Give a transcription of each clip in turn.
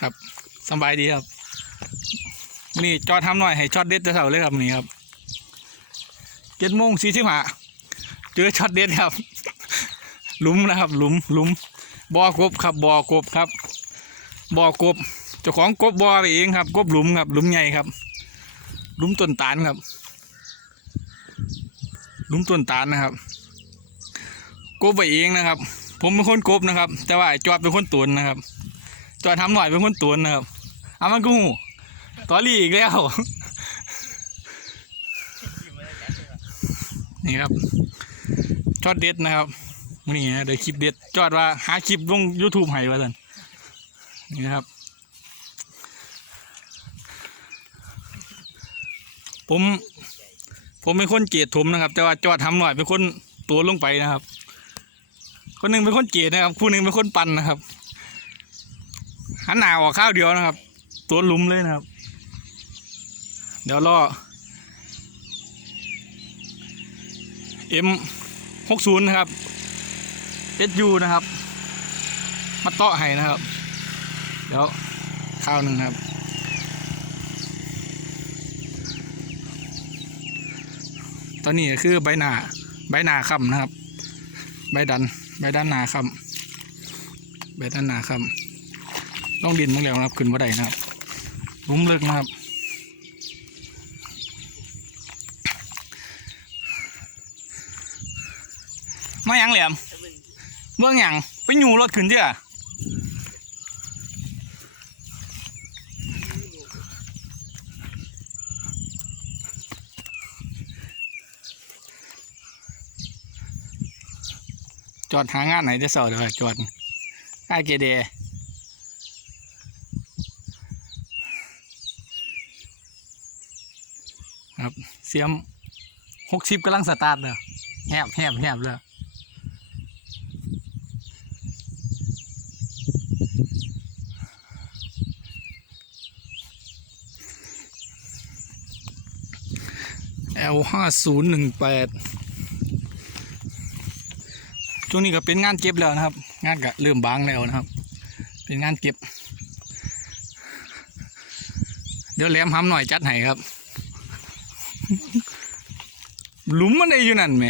ครับสบายดีครับนนี้จอดทำหน่อยให้ช็อตเด็ดจะเสาเลยครับนนี้ครับเจ็ดโมงสี่สิบห้าเจอช็อตเด็ดครับ หลุมนะครับ หลุมหลุมบ่อกบครับบ่อกบครับบ่อกบเจ้าของกบบ่อไปเองครับ กบหลุมครับ หลุมใหญ่ครับ หลุมต้นตาลครับ หลุมต้นตาลนะครับ กบไปเองนะครับ ผมเป็นคนกบนะครับ แต่ว่าจอดเป็นคนตุนนะครับ จอดทำหน่อยเป็นคนตุนนะครับเอามันกูตอรี่อีกแล้ว นี่ครับจอดเด็ดนะครับนี่นะเดี๋ยวคลิปเด็ดจอดว่าหาคลิปลง YouTube ให้ว่าสันนี่นะครับ ผม ผมเป็นคนเกียดถมนะครับ แต่ว่าจอดทำหน่อยเป็นคนตัวลงไปนะครับ คนหนึ่งเป็นคนเกียดนะครับผู้หนึ่งเป็นคนปั่นนะครับ หันหน้าออกข้าวเดียวนะครับ ตัวลุมเลยนะครับ เดี๋ยวรอเอ็มหกศูนย์นะครับเอสยูนะครับ มาเตาะให้นะครับ เดี๋ยวข้าวหนึ่งครับ ตอนนี้คือใบหนาใบหนาค่ำนะครับ ใบดัน ใบด้านหนาค่ำใบด้านหนาค่ำ ต้องดินมึงแล้วนะครับขึ้นว่าใดนะครับลุ้มเลิกนะครับมาหยังเหลี่ยมเบื้องหยังไปหยูรถขึ้นเจ้าจอดหางานไหนจะสอดเลยจอดไอเกเด ครับ เสียมหกสิบกำลังสตาร์ทเลยแหบแหบแหบเลยเอลห้าศูนย์หนึ่งแปดช่วงนี้ก็เป็นงานเก็บแล้วนะครับ งานก็เริ่มบางแล้วนะครับ เป็นงานเก็บ เดี๋ยวแหลมห้ำหน่อยจัดให้ครับ หลุมมันได้อยู่นั่นไหม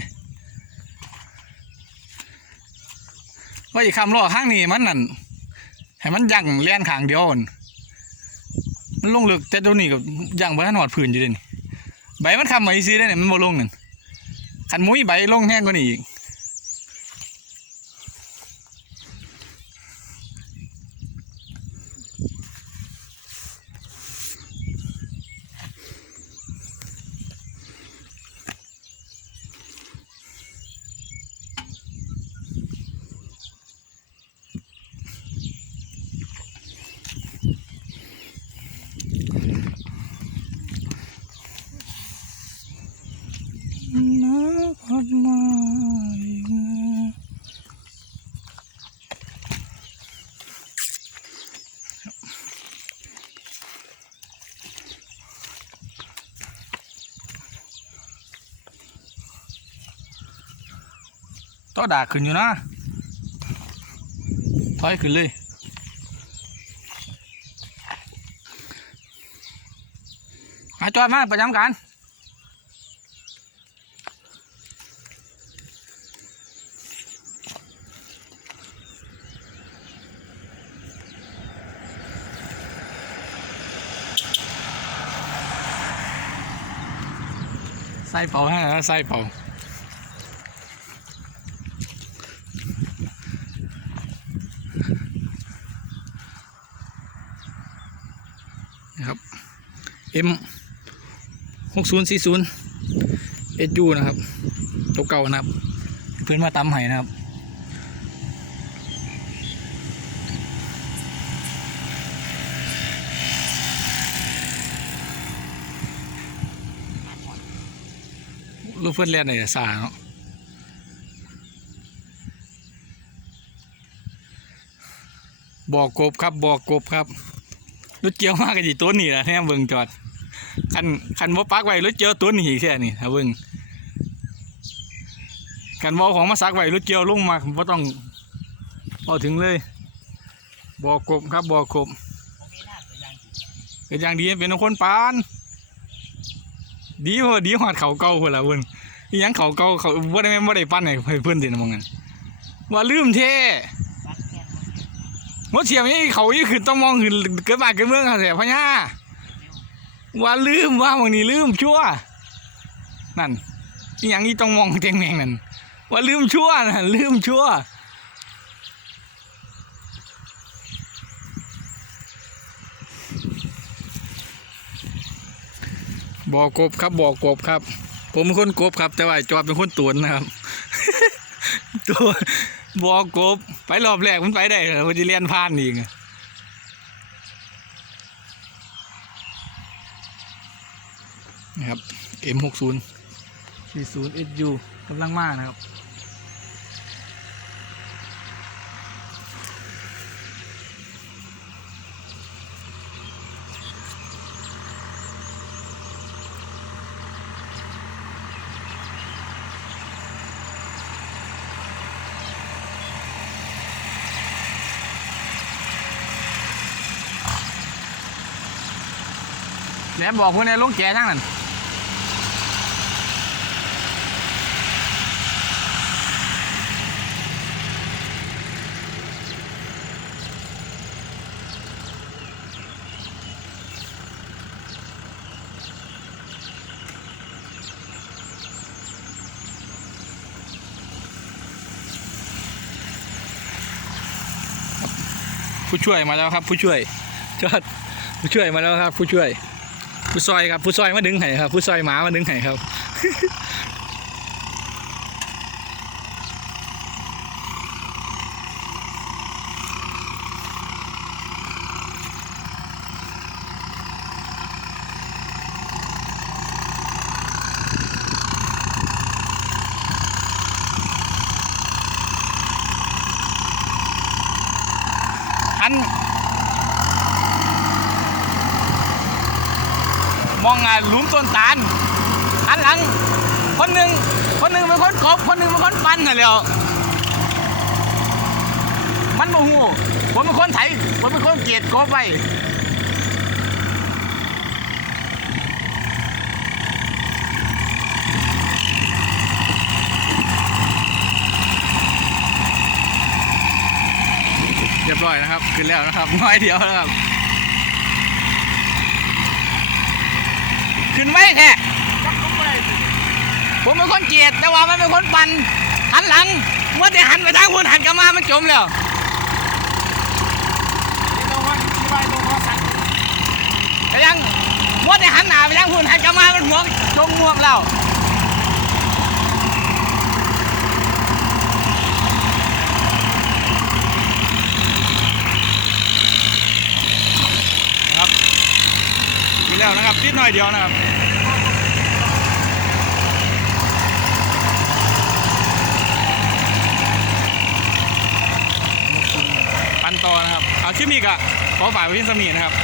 ว่าอีกคำรอข้างนี้มันนั่นให้มันยั่งเลี้ยนขางเดียวนั่นมันลงลึกแต่ตัวนี้กับยั่งไปถนอดพื้นอยู่ดินใบมันคำมาอีซีได้เนี่ยมันบ่ลงนั่นขันมุ้ยใบลงแห้งกว่านี้อีก อด่าขึ้นอยู่นะถอยขึ้นเลยหาจอยมาประจำการใส่เป่าให้แล้วใส่เป่านะครับ M หกศูนย์สี่ศูนย์เอยูนะครับตัวเก่านะครับ เพื่อนมาตำไห้นะครับ ลูกเพื่อนเรียนในสาเนาะบอกกบครับบอกกบครับรถเกี่ยวมากกันจีตัวนี้แหละแน่เบิ่งจอด คันคันว่าปักไว้รถเกี่ยวตัวนี้แค่นี้ถ้าเบิ่งคันว่าเอาของมาซักไว้รถเกี่ยวลงมาไ่ต้องพอถึงเลยบอกกบครับบอกกบหเป็นอย่างดีเป็นคนปาน ดีพอดีหอดเขาเก่าเพื่อนละเพื่อนอิหยังเขาเก่าเขาบ่ได้แม่นบ่ได้ปั้นให้ให้เพื่อนเด่นมองกันว่าลืมเท่มดเสียมนี่เขายี่ขึ้นต้องมองขึ้นเกิดบ้านเกิดเมืองเขาแท้พะญา ว่าลืมว่าบางนี้ลืมชั่ว นั่นอิหยังนี่ต้องมองเตียงแมงนั่นว่าลืมชั่วนั่นลืมชั่วบ่อกบครับบ่อกบครับ ผมเป็นคนกบครับ แต่ว่าจอบเป็นคนตวนนะครับ ตัวบ่อกบไปรอบแรกมันไปได้เรอมันจะเลียนผ่านอีกอะ นะครับ M60 40 SU กำลังมากนะครับ แหนบอกพวกนี้ลงแก่ทั้งนั้น ผู้ช่วยมาแล้วครับ ผู้ช่วยจอดผู้ช่วยมาแล้วครับ ผู้ช่วย ผู้ซอยครับ ผู้ซอยมาดึงไห้ครับ ผู้ซอยหมามาดึงไห้ครับ อัน มองงานหลุมต้นตาลหันหลังคนหนึ่งคนหนึ่งเป็นคนกบคนหนึ่งเป็นคนปั้นน่ะแล้วมันโมโหผมเป็นคนไถผมเป็นคนเกลียดกบไว้เรียบร้อยนะครับ ขึ้นแล้วนะครับน้อยเดียวนะครับ ขึ้นไว้แค่ผมเป็นคนเกียดแต่ว่ามันเป็นคนปั่นหันหลัง เมื่อแต่หันไปทางคนหันกลับมามันจมแล้วแต่ยังเมื่อแต่หันหน้าไปทางคนหันกลับมามันหัวจมงวกแล้วนะครับมี แล้วนะครับนิดหน่อยเดียวนะครับปันต่อนะครับเอาชิมอีกอะขอฝ่ายไว้ที่สมีนะครับ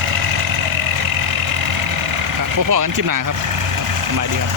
ครับพบกันชิมหนาครับสบายดีครับ